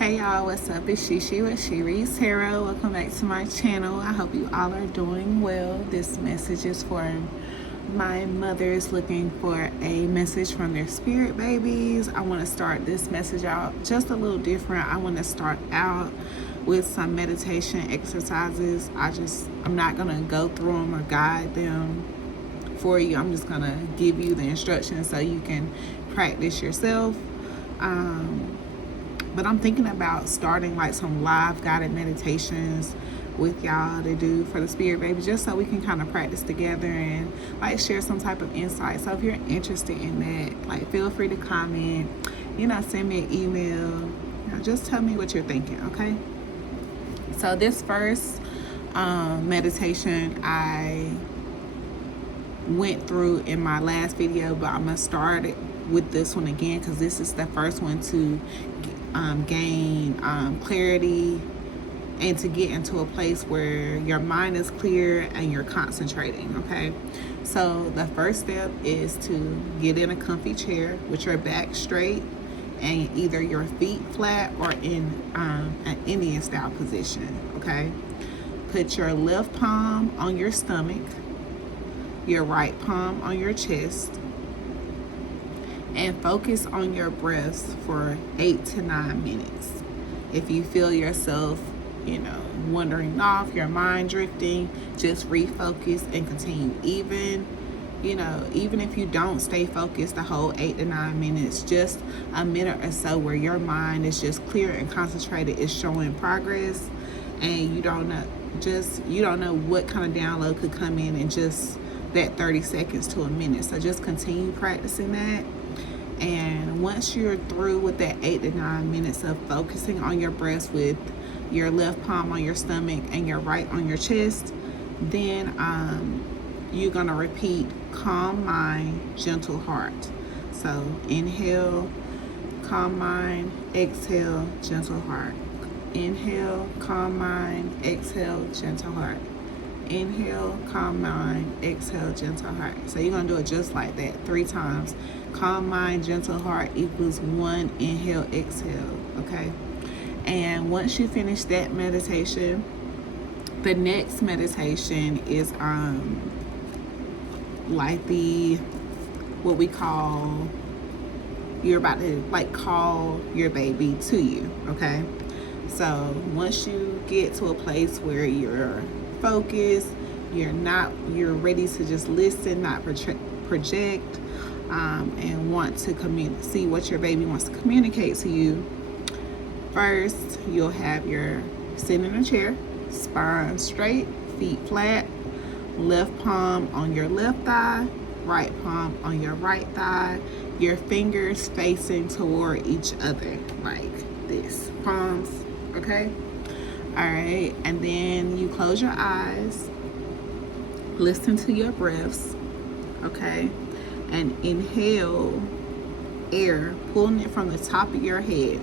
Hey y'all, what's up? It's Shishi with She Reads Tarot. Welcome back to my channel. I hope you all are doing well. This message is for my mothers looking for a message from their spirit babies. I want to start this message out just a little different. I want to start out with some meditation exercises. I'm not going to go through them or guide them for you. I'm just going to give you the instructions so you can practice yourself. But I'm thinking about starting like some live guided meditations with y'all to do for the spirit baby, just so we can kind of practice together and like share some type of insight. So if you're interested in that, like feel free to comment, send me an email. Just tell me what you're thinking, okay? So this first meditation I went through in my last video, but I'm gonna start it with this one again because this is the first one to gain clarity and to get into a place where your mind is clear and you're concentrating. Okay, so the first step is to get in a comfy chair with your back straight and either your feet flat or in an Indian style position. Okay, put your left palm on your stomach, your right palm on your chest, and focus on your breaths for 8 to 9 minutes. If you feel yourself, wandering off, your mind drifting, just refocus and continue. Even if you don't stay focused the whole 8 to 9 minutes, just a minute or so where your mind is just clear and concentrated is showing progress, and you don't know what kind of download could come in just that 30 seconds to a minute. So just continue practicing that. And once you're through with that 8 to 9 minutes of focusing on your breath with your left palm on your stomach and your right on your chest, then you're gonna repeat calm mind, gentle heart. So inhale, calm mind, exhale, gentle heart. Inhale, calm mind, exhale, gentle heart. Inhale, calm mind, exhale, gentle heart. So you're gonna do it just like that 3 times. Calm mind, gentle heart equals 1 inhale, exhale. Okay. And once you finish that meditation, the next meditation is like what we call, you're about to like call your baby to you. Okay. So once you get to a place where you're focused, you're ready to just listen, not project, and want to see what your baby wants to communicate to you. First, you'll have your sit in a chair, spine straight, feet flat, left palm on your left thigh, right palm on your right thigh, your fingers facing toward each other like this, palms. Okay. All right, and then you close your eyes, listen to your breaths, okay, and inhale air, pulling it from the top of your head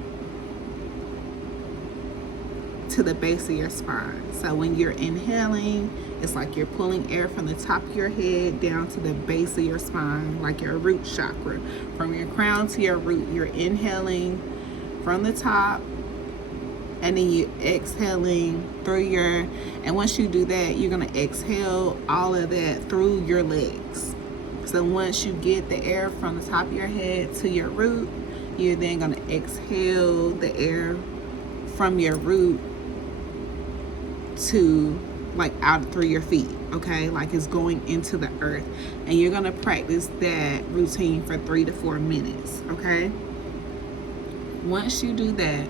to the base of your spine. So when you're inhaling, it's like you're pulling air from the top of your head down to the base of your spine, like your root chakra. From your crown to your root, you're inhaling from the top, and then you exhaling through and once you do that, you're going to exhale all of that through your legs. So once you get the air from the top of your head to your root, you're then going to exhale the air from your root to like out through your feet. Okay, like it's going into the earth, and you're going to practice that routine for 3 to 4 minutes. Okay, once you do that,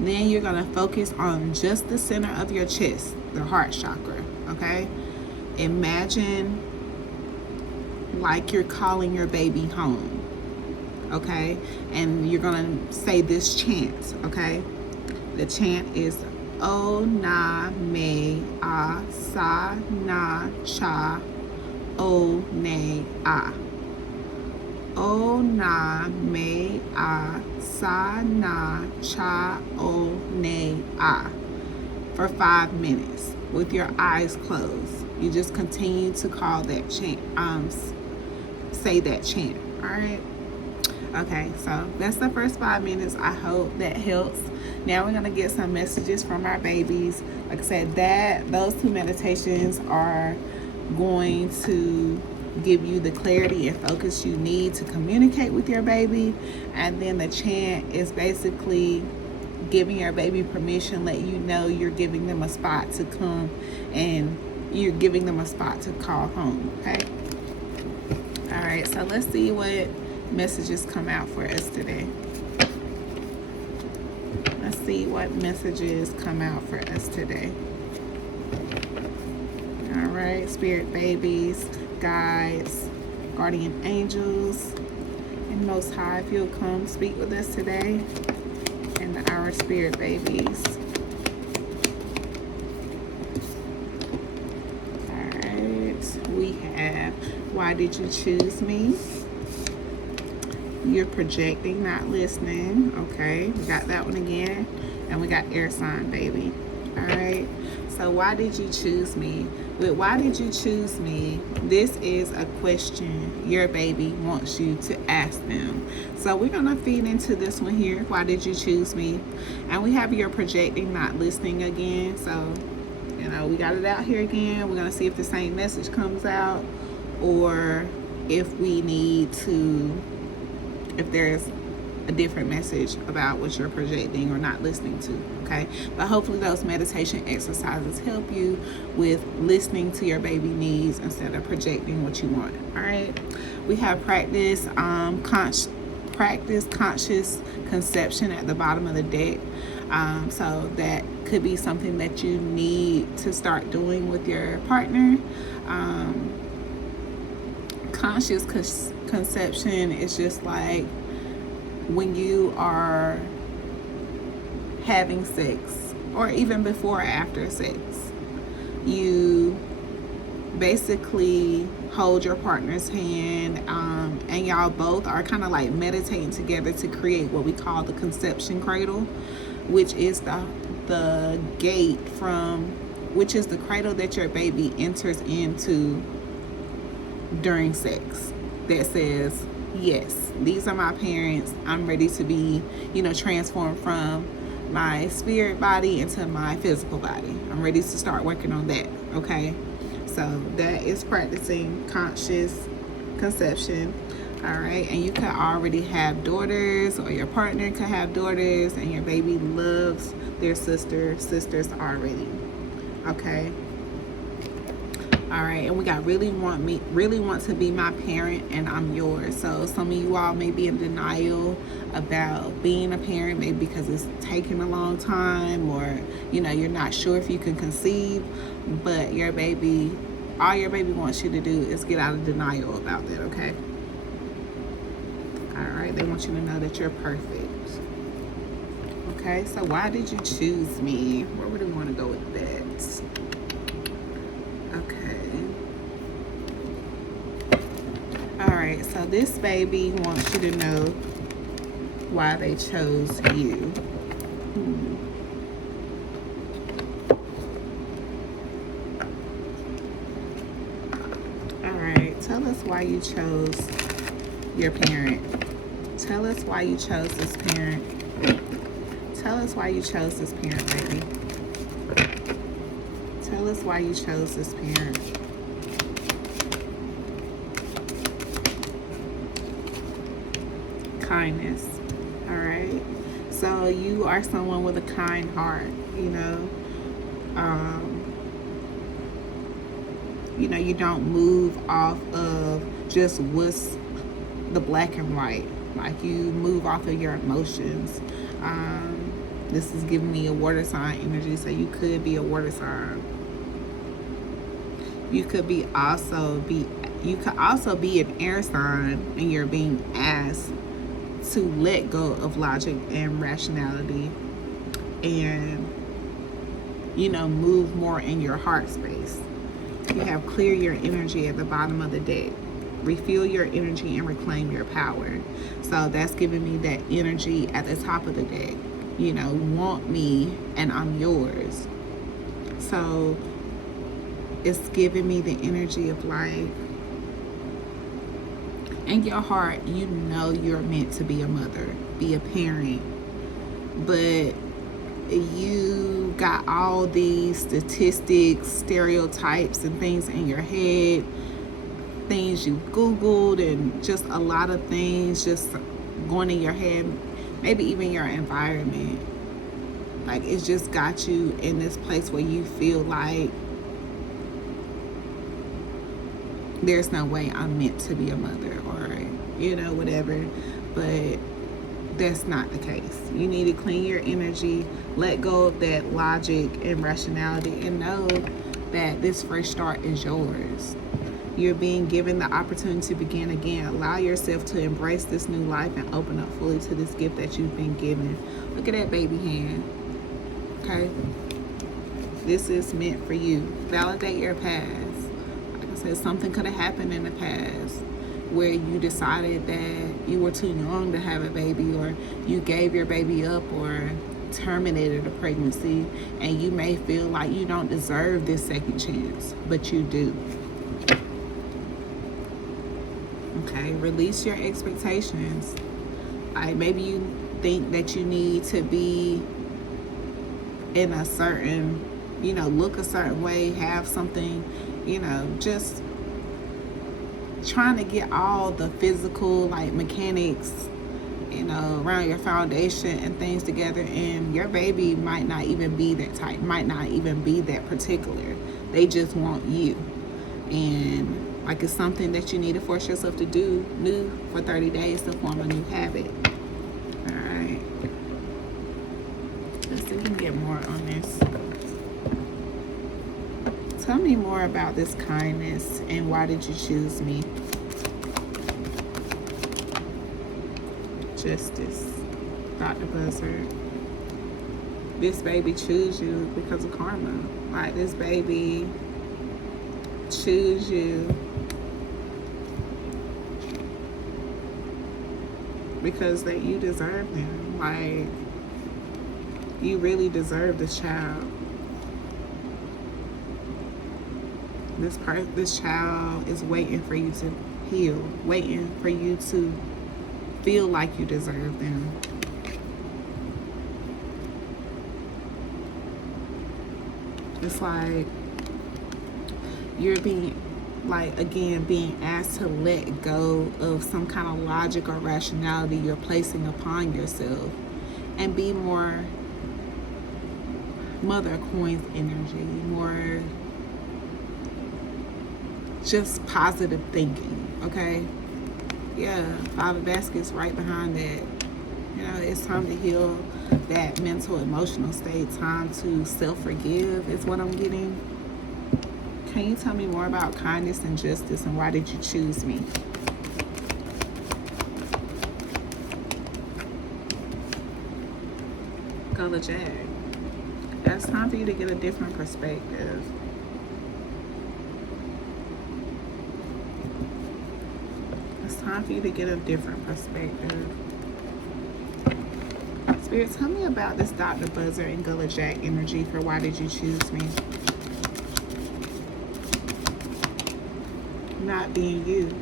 then you're going to focus on just the center of your chest, the heart chakra. Okay, imagine like you're calling your baby home. Okay, and you're going to say this chant. Okay, the chant is O na me a sa na cha o ne a. O na me a sa na cha o ne a, for 5 minutes with your eyes closed. You just continue to call that chant, say that chant. All right. Okay, so that's the first 5 minutes. I hope that helps. Now we're gonna get some messages from our babies. Like I said, those 2 meditations are going to give you the clarity and focus you need to communicate with your baby. And then the chant is basically giving your baby permission, let you know you're giving them a spot to come and you're giving them a spot to call home. Okay. All right, so let's see what messages come out for us today. Let's see what messages come out for us today. All right, spirit babies, guides, guardian angels, and Most High, if you'll come speak with us today, and our spirit babies. All right, we have, why did you choose me? You're projecting, not listening. Okay, we got that one again. And we got air sign, baby. All right, so why did you choose me? With why did you choose me, this is a question your baby wants you to ask them. So we're gonna feed into this one here. Why did you choose me? And we have your projecting, not listening again. So, we got it out here again. We're gonna see if the same message comes out, or if we need to, if there's a different message about what you're projecting or not listening to. Okay, but hopefully those meditation exercises help you with listening to your baby needs instead of projecting what you want. All right, we have practice conscious conception at the bottom of the deck. So that could be something that you need to start doing with your partner. Conscious conception is just like when you are having sex, or even before or after sex, you basically hold your partner's hand, and y'all both are kind of like meditating together to create what we call the conception cradle, which is the gate which is the cradle that your baby enters into during sex, that says, yes, these are my parents. I'm ready to be, transformed from my spirit body into my physical body. I'm ready to start working on that. Okay, so that is practicing conscious conception. All right, and you could already have daughters, or your partner could have daughters, and your baby loves their sisters already. Okay. All right, and we got really want to be my parent, and I'm yours. So some of you all may be in denial about being a parent, maybe because it's taking a long time, or you're not sure if you can conceive. But all your baby wants you to do is get out of denial about that. Okay. All right, they want you to know that you're perfect. Okay, so why did you choose me? Where would we want to go with that? All right, so this baby wants you to know why they chose you. All right, tell us why you chose your parent. Tell us why you chose this parent. Tell us why you chose this parent, baby. Tell us why you chose this parent. Kindness. All right, so you are someone with a kind heart. You don't move off of just what's the black and white. Like, you move off of your emotions. This is giving me a water sign energy, so you could be a water sign. You could also be an air sign, and you're being asked to let go of logic and rationality, and move more in your heart space. You have clear your energy at the bottom of the deck. Refuel your energy and reclaim your power. So that's giving me that energy at the top of the deck. Want me and I'm yours. So it's giving me the energy of like In your heart, you know you're meant to be a mother, be a parent, but you got all these statistics, stereotypes, and things in your head, things you Googled, and just a lot of things just going in your head, maybe even your environment. Like, it's just got you in this place where you feel like there's no way I'm meant to be a mother, or, whatever. But that's not the case. You need to clean your energy, let go of that logic and rationality, and know that this fresh start is yours. You're being given the opportunity to begin again. Allow yourself to embrace this new life and open up fully to this gift that you've been given. Look at that baby hand. Okay? This is meant for you. Validate your past. Like I said, something could have happened in the past where you decided that you were too young to have a baby, or you gave your baby up, or terminated a pregnancy, and you may feel like you don't deserve this second chance, but you do. Okay, release your expectations. Like, maybe you think that you need to be in a certain, look a certain way, have something, just trying to get all the physical, like, mechanics, around your foundation and things together, and your baby might not even be that type, might not even be that particular. They just want you. And like, it's something that you need to force yourself to do new for 30 days to form a new habit. All right. Let's see if we can get more on this. Tell me more about this kindness, and why did you choose me? Justice. Dr. Buzzard. This baby choose you because of karma. Like, this baby choose you because that you deserve them. Like, you really deserve this child. This child is waiting for you to heal, waiting for you to feel like you deserve them. It's like you're being asked to let go of some kind of logic or rationality you're placing upon yourself, and be more Mother of Coins energy, more just positive thinking. Okay? Yeah, Five of Baskets right behind that. It's time to heal that mental, emotional state. Time to self-forgive is what I'm getting. Can you tell me more about kindness and justice, and why did you choose me? Color Jag. It's time for you to get a different perspective. It's time for you to get a different perspective. Spirit, tell me about this Dr. Buzzer and Gullah Jack energy for why did you choose me? Not being you.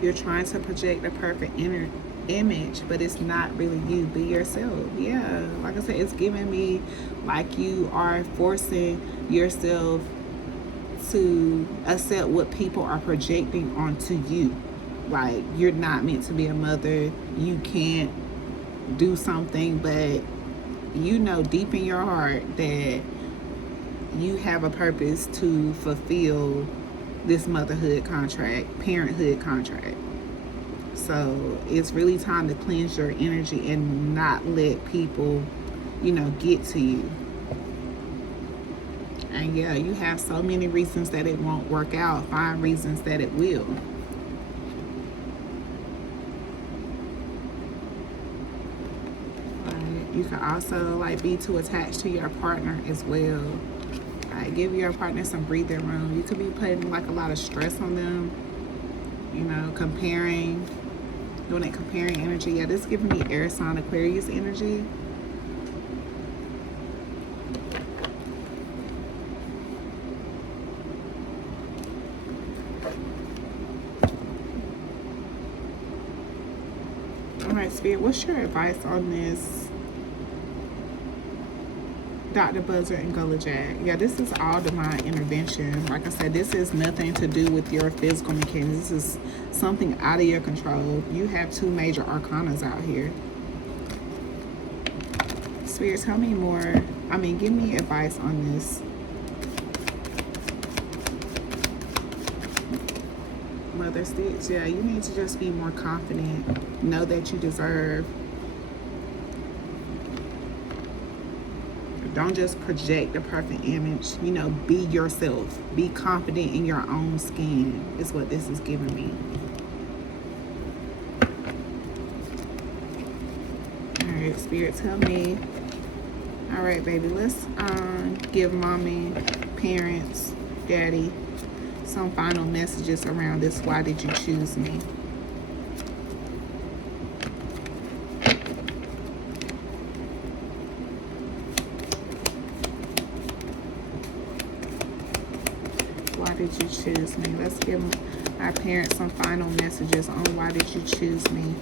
You're trying to project a perfect image, but it's not really you. Be yourself. Yeah, like I said, it's giving me like you are forcing yourself to accept what people are projecting onto you. Like, you're not meant to be a mother. You can't do something, but deep in your heart that you have a purpose to fulfill this motherhood contract, parenthood contract. So it's really time to cleanse your energy and not let people, get to you. And yeah, you have so many reasons that it won't work out. Find reasons that it will. You can also be too attached to your partner as well. Give your partner some breathing room. You could be putting a lot of stress on them. Comparing, doing that comparing energy. Yeah, this is giving me air sign Aquarius energy. right, Spirit, what's your advice on this? Dr. Buzzer and Gullah Jack. Yeah, this is all divine intervention. Like I said, this is nothing to do with your physical mechanics. This is something out of your control. You have two major arcanas out here. Spirit, tell me more. I mean, give me advice on this. Mother Stitch, yeah, you need to just be more confident. Know that you deserve. Don't just project the perfect image. You know, be yourself. Be confident in your own skin is what this is giving me. All right, Spirit, tell me. All right, baby, let's give mommy, parents, daddy some final messages around this. Why did you choose me? Why did you choose me? Let's give our parents some final messages on why did you choose me.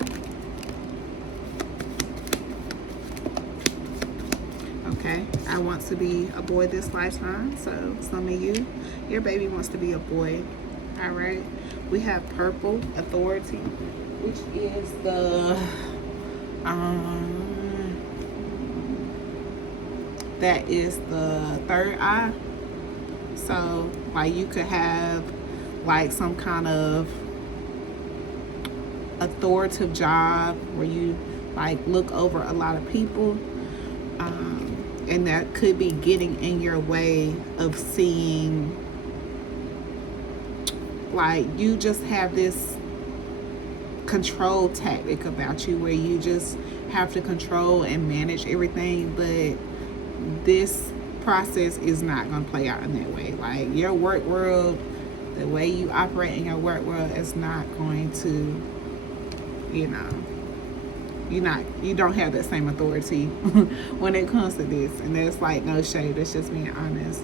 Okay, I want to be a boy this lifetime. So some of you, your baby wants to be a boy. All right, we have purple authority, which is the that is the third eye. So like you could have like some kind of authoritative job where you like look over a lot of people, and that could be getting in your way of seeing, like you just have this control tactic about you where you just have to control and manage everything, but this process is not going to play out in that way. Like your work world, the way you operate in your work world is not going to, you know, you don't have that same authority when it comes to this. And there's like no shade, that's just being honest.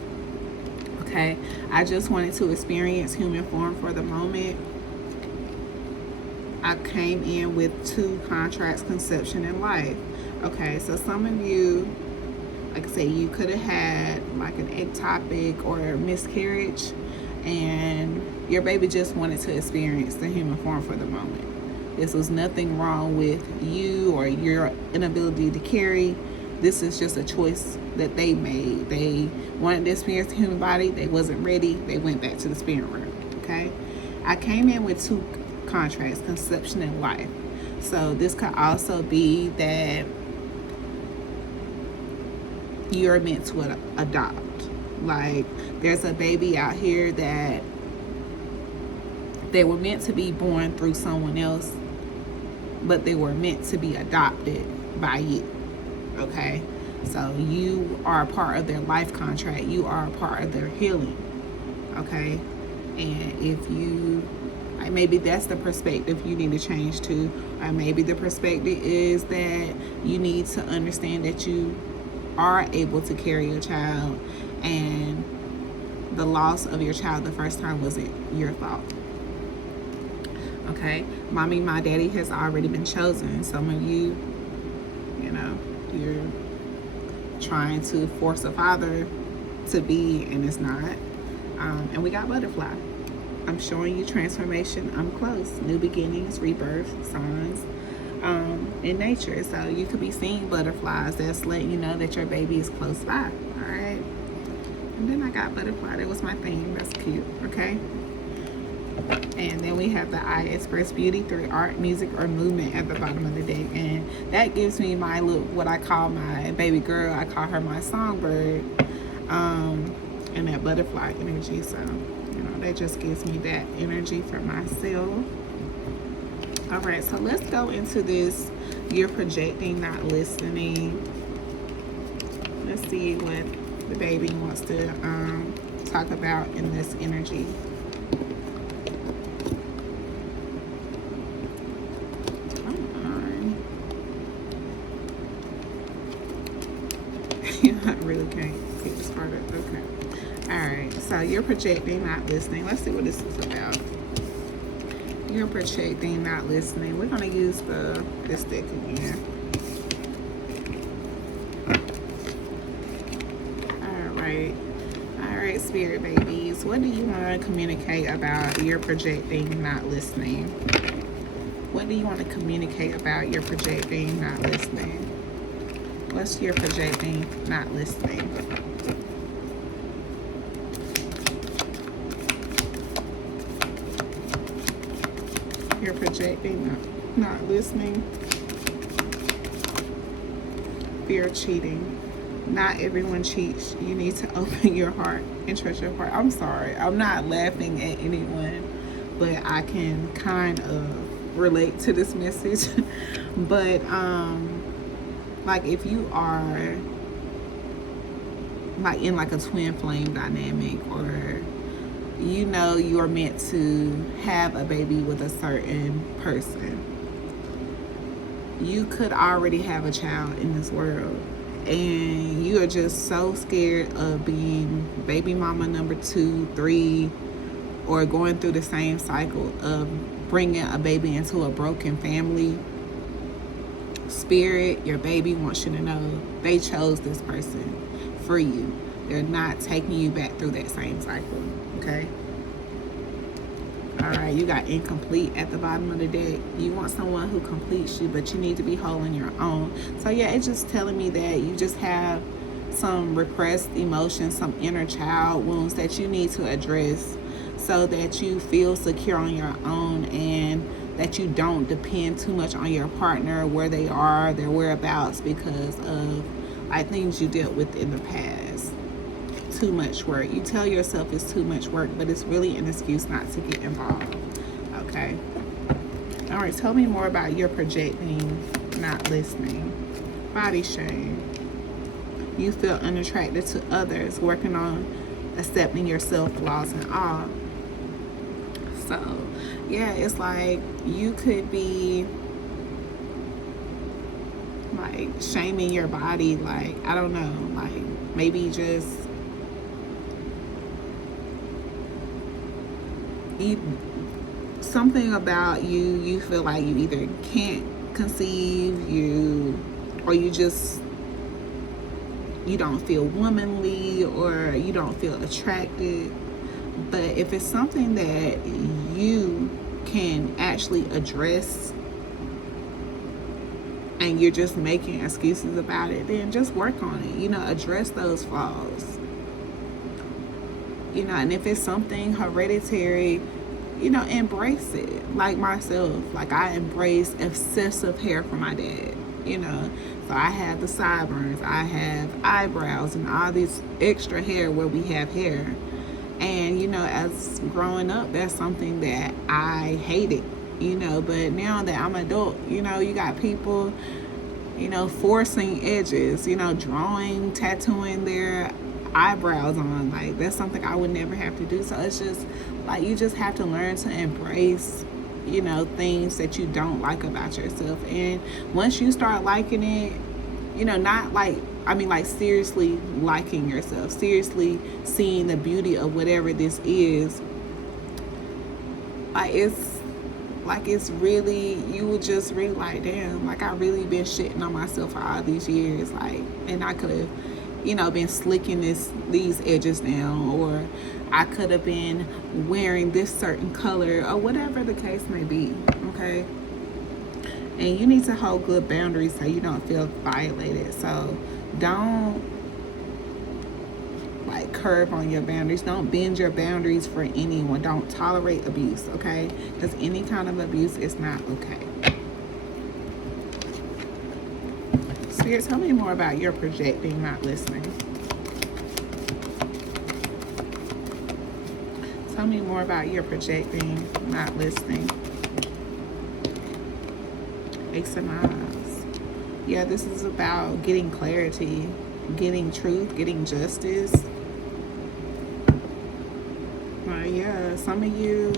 Okay, I just wanted to experience human form for the moment. I came in with 2 contracts, conception and life. Okay, so some of you, like I say, you could have had like an ectopic or a miscarriage, and your baby just wanted to experience the human form for the moment. This was nothing wrong with you or your inability to carry. This is just a choice that they made. They wanted to experience the human body. They wasn't ready. They went back to the spirit realm. Okay, I came in with 2 contracts, conception and life. So this could also be that you're meant to adopt. Like there's a baby out here that they were meant to be born through someone else, but they were meant to be adopted by you. Okay, so you are a part of their life contract. You are a part of their healing. Okay, and if you, like, maybe that's the perspective you need to change to, or maybe the perspective is that you need to understand that you are able to carry a child, and the loss of your child the first time wasn't your fault. Okay, mommy, my daddy has already been chosen. Some of you, you know, you're trying to force a father to be, and it's not. And we got butterfly. I'm showing you transformation. I'm close. New beginnings, rebirth, signs in nature. So you could be seeing butterflies. That's letting you know that your baby is close by. All right. And then I got butterfly. That was my theme. That's cute. Okay. And then we have the I express beauty through art, music, or movement at the bottom of the deck. And that gives me my little, what I call my baby girl. I call her my songbird. And that butterfly energy. So, you know, that just gives me that energy for myself. All right, so let's go into this. You're projecting, not listening. Let's see what the baby wants to talk about in this energy. I really can't keep this part up. Okay. All right. So you're projecting, not listening. Let's see what this is about. You're projecting, not listening. We're gonna use this deck again. All right, spirit babies. What do you want to communicate about your projecting, not listening? What do you want to communicate about your projecting, not listening? What's your projecting, not listening? You're projecting, not listening. Fear of cheating. Not everyone cheats. You need to open your heart and trust your heart. I'm sorry. I'm not laughing at anyone, but I can kind of relate to this message. But like if you are like in like a twin flame dynamic, or you know you're meant to have a baby with a certain person, you could already have a child in this world, and you are just so scared of being baby mama number 2, 3, or going through the same cycle of bringing a baby into a broken family. Spirit, your baby wants you to know they chose this person for you. They're not taking you back through that same cycle, okay? All right, you got incomplete at the bottom of the deck. You want someone who completes you, but you need to be whole on your own. So yeah, it's just telling me that you just have some repressed emotions, some inner child wounds that you need to address so that you feel secure on your own, and that you don't depend too much on your partner, where they are, their whereabouts, because of like things you dealt with in the past. Too much work. You tell yourself it's too much work, but it's really an excuse not to get involved. Okay. All right, tell me more about your projecting, not listening. Body shame. You feel unattracted to others, working on accepting yourself, flaws and all. So yeah, it's like you could be like shaming your body, like I don't know, like maybe just something about you feel like you either can't conceive, or you just, you don't feel womanly, or you don't feel attracted. But if it's something that you can actually address and you're just making excuses about it, then just work on it, address those flaws. And if it's something hereditary, embrace it. Like myself, like I embrace excessive hair from my dad, So I have the sideburns, I have eyebrows, and all this extra hair where we have hair. And, as growing up, that's something that I hated, but now that I'm adult, you got people, forcing edges, drawing, tattooing their eyebrows on. Like, that's something I would never have to do. So it's just like, you just have to learn to embrace, things that you don't like about yourself. And once you start liking it, not like, like seriously liking yourself, seriously seeing the beauty of whatever this is, it's really, you would just really like, damn, like I really been shitting on myself for all these years, like, and I could have, been slicking these edges down, or I could have been wearing this certain color, or whatever the case may be, okay? And you need to hold good boundaries so you don't feel violated. So don't like curve on your boundaries. Don't bend your boundaries for anyone. Don't tolerate abuse, okay? Because any kind of abuse is not okay. Spirit, tell me more about your projecting, not listening. Tell me more about your projecting, not listening. Ace of Knives. Yeah, this is about getting clarity, getting truth, getting justice. Yeah, some of you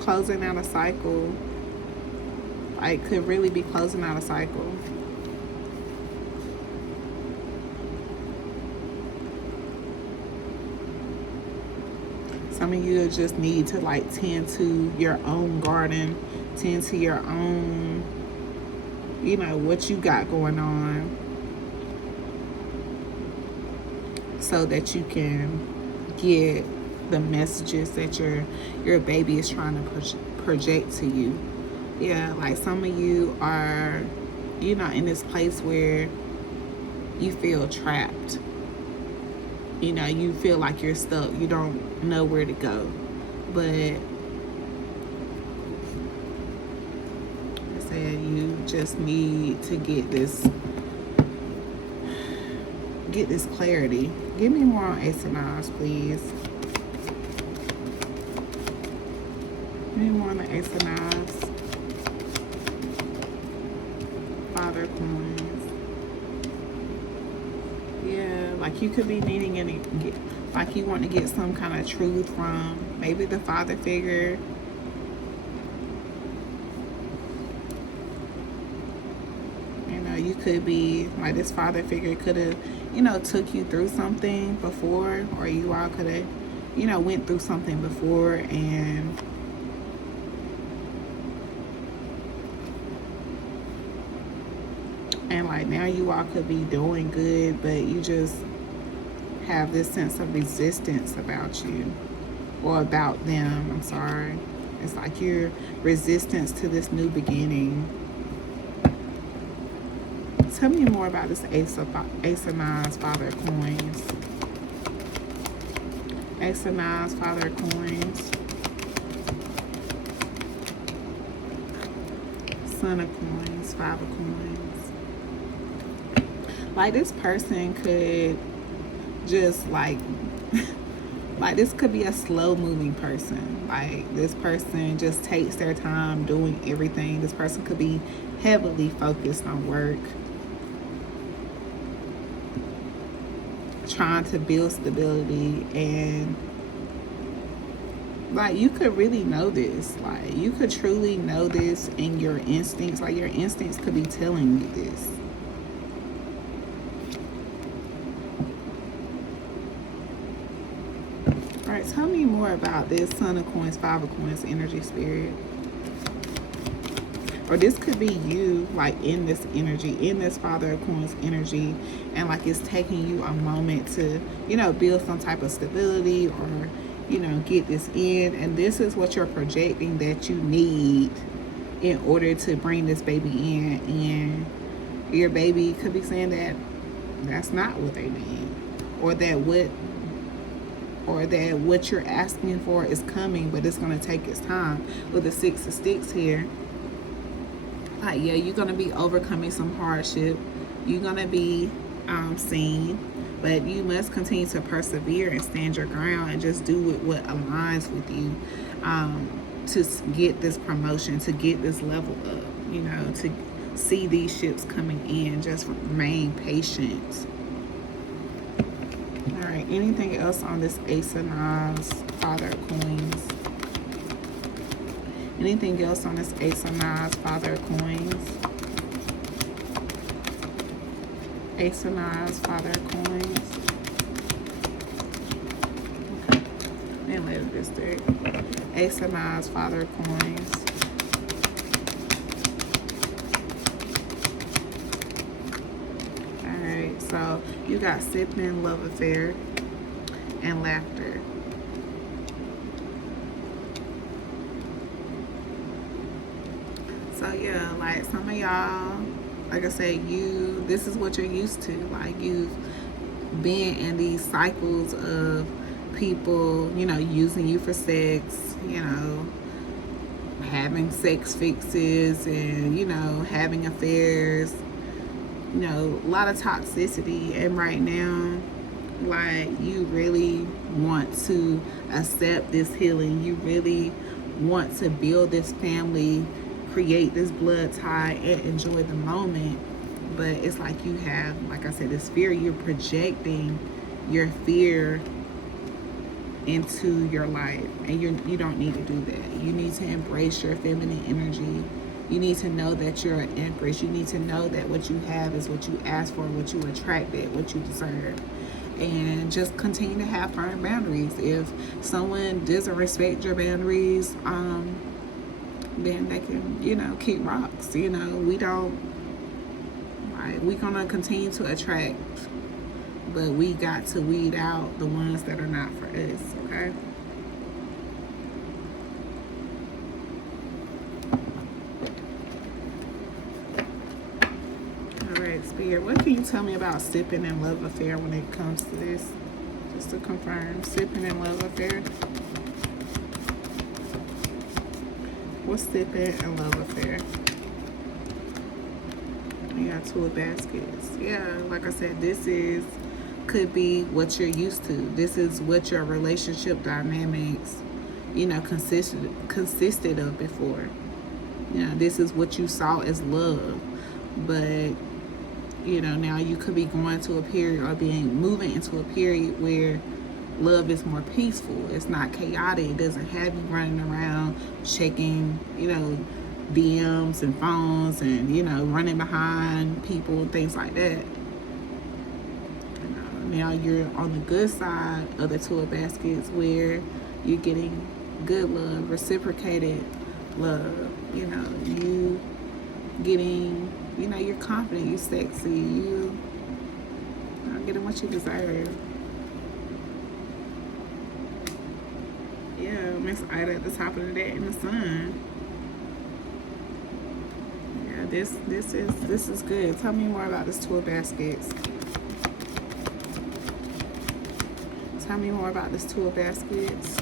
closing out a cycle, like could really be closing out a cycle. Some of you just need to like tend to your own garden, tend to your own, you know, what you got going on, so that you can get the messages that your baby is trying to project to you. Yeah, like some of you are, you know, in this place where you feel trapped. You know, you feel like you're stuck. You don't know where to go. But I said you just need to get this clarity. Give me more on Ace of Knives, please. Give me more on the Ace of Knives. Father of Coins. Yeah, like you could be needing like you want to get some kind of truth from maybe the father figure. You know, you could be like this father figure could have, you know, took you through something before, or you all could have, you know, went through something before, and like now you all could be doing good, but you just have this sense of resistance about you, or about them. I'm sorry. It's like your resistance to this new beginning. Tell me more about this Ace of Knives, Father of Coins. Ace of Knives, Father of Coins. Son of Coins, Five of Coins. Like this person could just like this could be a slow moving person. Like this person just takes their time doing everything. This person could be heavily focused on work, trying to build stability, and like you could really know this. Like you could truly know this in your instincts. Like your instincts could be telling you this. All right, tell me more about this Son of Coins, Five of Coins energy, spirit. Or this could be you, like in this energy, in this Father of Coins energy, and like it's taking you a moment to, you know, build some type of stability, or, you know, get this in. And this is what you're projecting that you need in order to bring this baby in. And your baby could be saying that that's not what they need, or that what you're asking for is coming, but it's going to take its time. With the Six of Sticks here, like, yeah, you're going to be overcoming some hardship. You're going to be seen, but you must continue to persevere and stand your ground and just do what aligns with you, to get this promotion, to get this level up, you know, to see these ships coming in. Just remain patient. All right, anything else on this Ace of Knives, Father of Coins? Anything else on this Ace of Knives, Father of Coins? Ace of Knives, Father of Coins. Okay, and later this deck. Ace of Knives, Father of Coins. Alright, so you got sipping, love affair, and laughter. So yeah, like some of y'all, like I said, this is what you're used to. Like you've been in these cycles of people, you know, using you for sex, you know, having sex fixes, and, you know, having affairs, you know, a lot of toxicity. And right now, like, you really want to accept this healing. You really want to build this family, create this blood tie, and enjoy the moment. But it's like you have, like I said, this fear. You're projecting your fear into your life, and you don't need to do that. You need to embrace your feminine energy. You need to know that you're an empress. You need to know that what you have is what you ask for, what you attracted, what you deserve. and just continue to have firm boundaries. If someone doesn't respect your boundaries, then they can, kick rocks. We don't, like, we're gonna continue to attract, but we got to weed out the ones that are not for us, okay? All right, Spirit, what can you tell me about sipping and love affair when it comes to this? Just to confirm, sipping and love affair. What's sipping and love affair? We got 2 of baskets. Yeah, like I said, this could be what you're used to. This is what your relationship dynamics, consisted of before. This is what you saw as love. But, now you could be going to a period or moving into a period where love is more peaceful. It's not chaotic. It doesn't have you running around checking, DMs and phones and, running behind people, things like that. Now you're on the good side of the 2 of baskets where you're getting good love, reciprocated love. You getting, you're confident, you're sexy, you are getting what you deserve. Yeah, Miss Ida at the top of the deck in the sun. Yeah, this is good. Tell me more about this 2 of baskets. Tell me more about this 2 of baskets.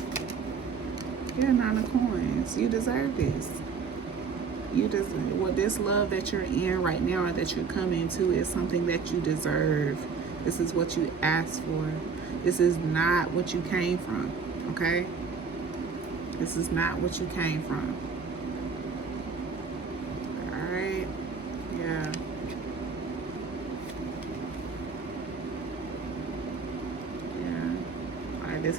Yeah, 9 of coins. You deserve this. You deserve, well, this love that you're in right now or that you're coming to is something that you deserve. This is what you asked for. This is not what you came from, okay? This is not what you came from. All right? Yeah.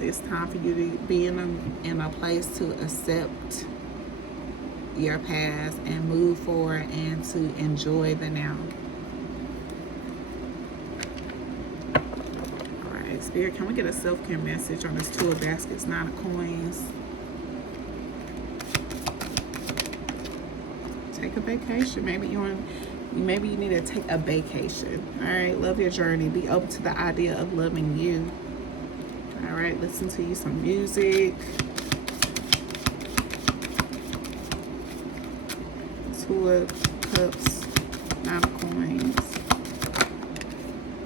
It's time for you to be in a place to accept your past and move forward and to enjoy the now. All right, Spirit, can we get a self-care message on this 2 of baskets, 9 of coins? Take a vacation. Maybe you need to take a vacation. All right, love your journey. Be open to the idea of loving you. All right, listen to you some music. 2 of cups, 9 of coins.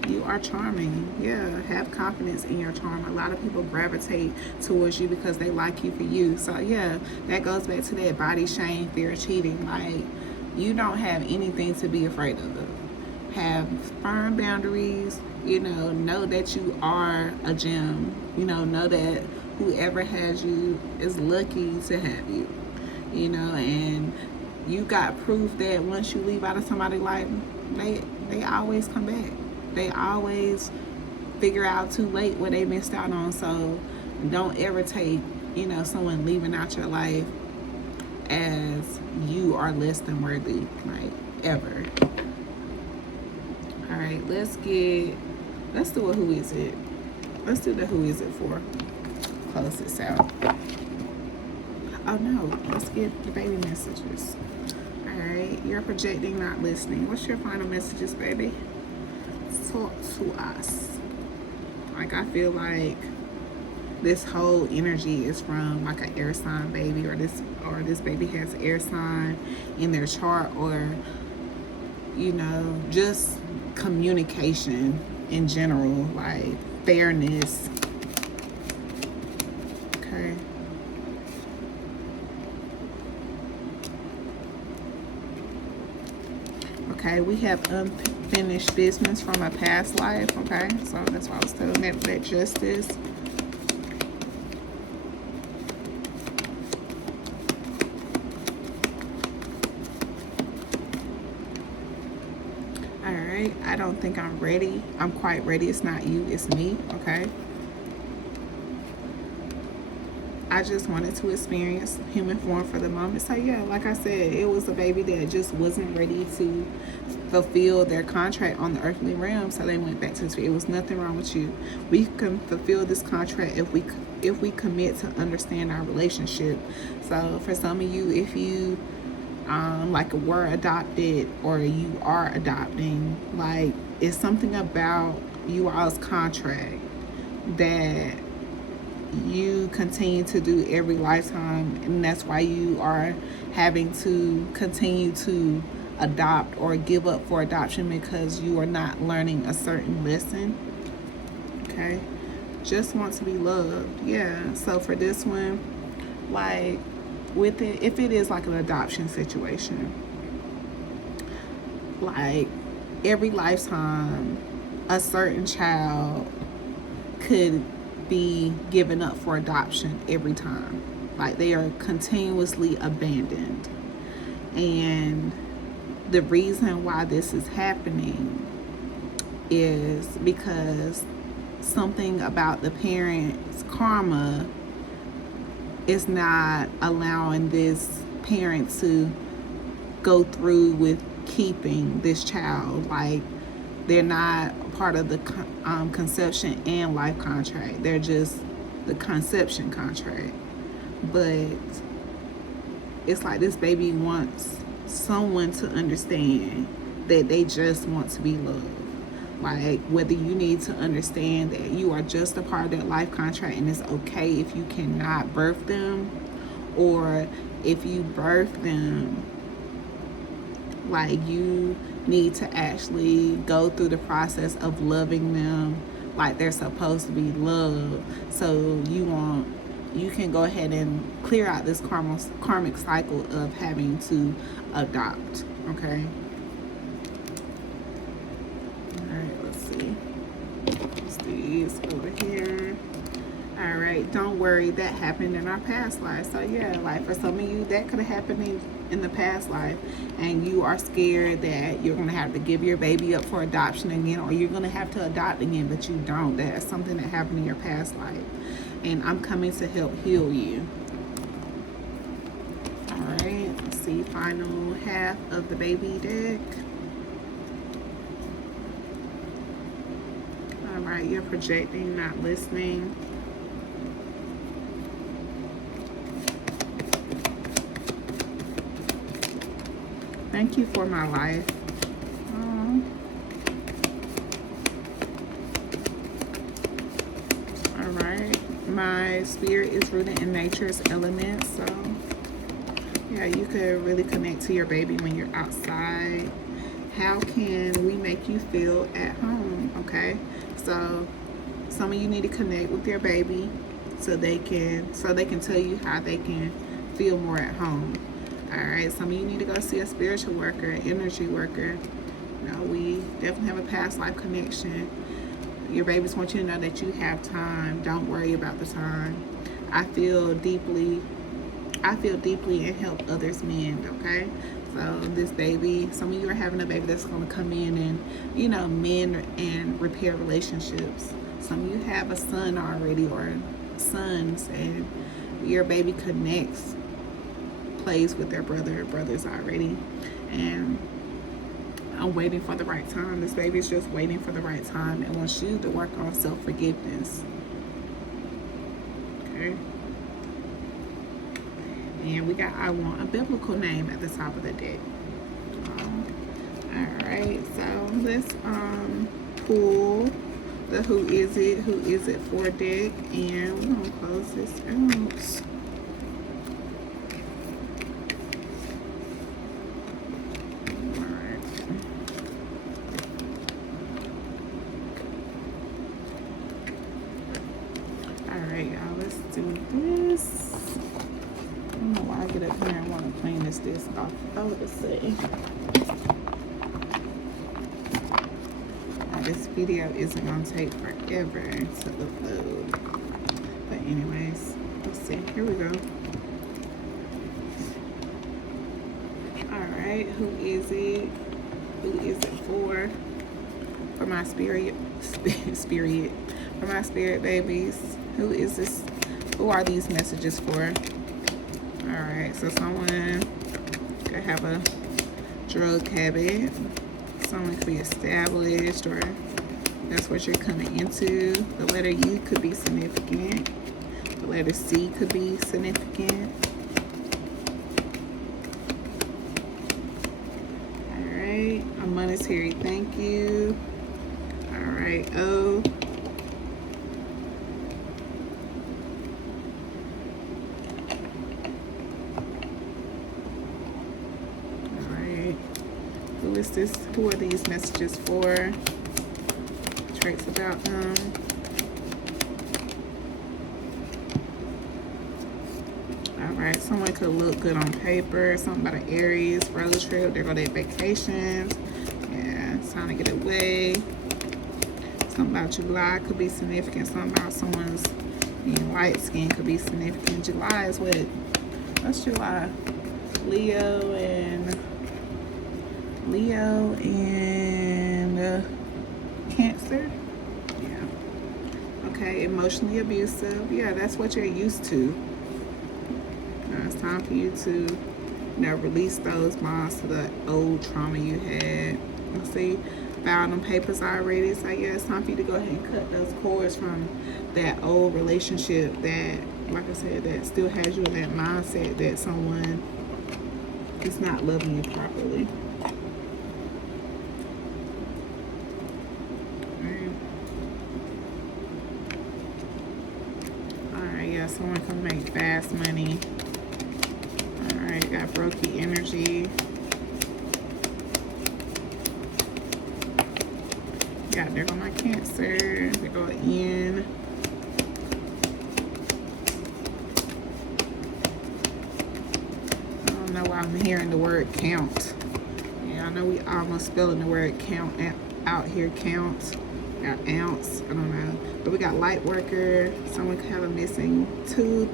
You are charming. Yeah, have confidence in your charm. A lot of people gravitate towards you because they like you for you. So yeah, that goes back to that body shame, fear of cheating. Like, you don't have anything to be afraid of. Have firm boundaries. Know that you are a gem. Know that whoever has you is lucky to have you. And you got proof that once you leave out of somebody's life, they always come back. They always figure out too late what they missed out on. So don't ever take, someone leaving out your life as you are less than worthy, like, ever. All right, let's do a who is it. Let's do the who is it for. Close this out. Oh no, let's get the baby messages. All right, you're projecting, not listening. What's your final messages, baby? Talk to us. Like, I feel like this whole energy is from like an air sign baby, or this baby has air sign in their chart, or just communication in general, like fairness. Okay. Okay, we have unfinished business from a past life. Okay, so that's why I was telling that justice. I don't think I'm ready. I'm quite ready. It's not you, it's me, okay? I just wanted to experience human form for the moment. So yeah, like I said, it was a baby that just wasn't ready to fulfill their contract on the earthly realm, so they went back to the spirit. It was nothing wrong with you. We can fulfill this contract if we commit to understand our relationship. So for some of you, if you like were adopted or you are adopting, like it's something about you all's contract that you continue to do every lifetime, and that's why you are having to continue to adopt or give up for adoption, because you are not learning a certain lesson. Okay, just want to be loved. Yeah, so for this one, like with it, if it is like an adoption situation, like every lifetime a certain child could be given up for adoption every time. Like they are continuously abandoned. And the reason why this is happening is because something about the parent's karma is not allowing this parent to go through with keeping this child. Like they're not part of the conception and life contract. They're just the conception contract. But it's like this baby wants someone to understand that they just want to be loved. Like whether you need to understand that you are just a part of that life contract and it's okay if you cannot birth them, or if you birth them, like you need to actually go through the process of loving them like they're supposed to be loved. So you can go ahead and clear out this karmic cycle of having to adopt. Okay. All right, let's see. Let's do these over here. All right, don't worry, that happened in our past life. So yeah, like for some of you, that could have happened in the past life, and you are scared that you're going to have to give your baby up for adoption again, or you're going to have to adopt again, but you don't. That's something that happened in your past life, and I'm coming to help heal you. All right, let's see, final half of the baby deck. All right, you're projecting, not listening. Thank you for my life. All right. My spirit is rooted in nature's elements. So, yeah, you could really connect to your baby when you're outside. How can we make you feel at home? Okay. So, some of you need to connect with your baby so they can tell you how they can feel more at home. All right, some of you need to go see a spiritual worker, an energy worker. You know, we definitely have a past life connection. Your babies want you to know that you have time. Don't worry about the time. I feel deeply and help others mend, okay? So this baby, some of you are having a baby that's going to come in and, you know, mend and repair relationships. Some of you have a son already or sons, and your baby connects, plays with their brothers already, and I'm waiting for the right time. This baby is just waiting for the right time and wants you to work on self-forgiveness. Okay. And we got I want a biblical name at the top of the deck. All right, so let's pull the who is it for deck, and we're gonna close this out. This off over see. This video isn't gonna take forever to upload, but anyways, let's see. Here we go. All right, who is it? Who is it for? For my spirit, for my spirit babies. Who is this Who are these messages for? All right, so someone could have a drug habit. Someone could be established, or that's what you're coming into. The letter U could be significant. The letter C could be significant. All right, a monetary thank you. All right, O. Who is this? Who are these messages for? Traits about them. Alright, someone could look good on paper. Something about an Aries, road trip. They're going to vacations. Yeah, it's time to get away. Something about July could be significant. Something about someone's being light skin could be significant. July is what? What's July? Leo and Cancer. Yeah. Okay, emotionally abusive. Yeah, that's what you're used to. It's time for you to, release those bonds to the old trauma you had. You see, filed on papers already. So yeah, it's time for you to go ahead and cut those cords from that old relationship that, like I said, that still has you in that mindset that someone is not loving you properly. Someone can make fast money. Alright, got brokey energy. Got there go my Cancer. There go in. I don't know why I'm hearing the word count. Yeah, I know we almost spelling the word count out here, count. Got ounce, I don't know. But we got light worker. Someone could have a missing tooth.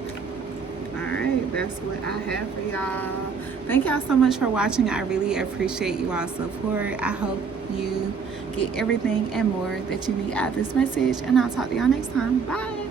Alright, that's what I have for y'all. Thank y'all so much for watching. I really appreciate you all's support. I hope you get everything and more that you need out of this message. And I'll talk to y'all next time. Bye.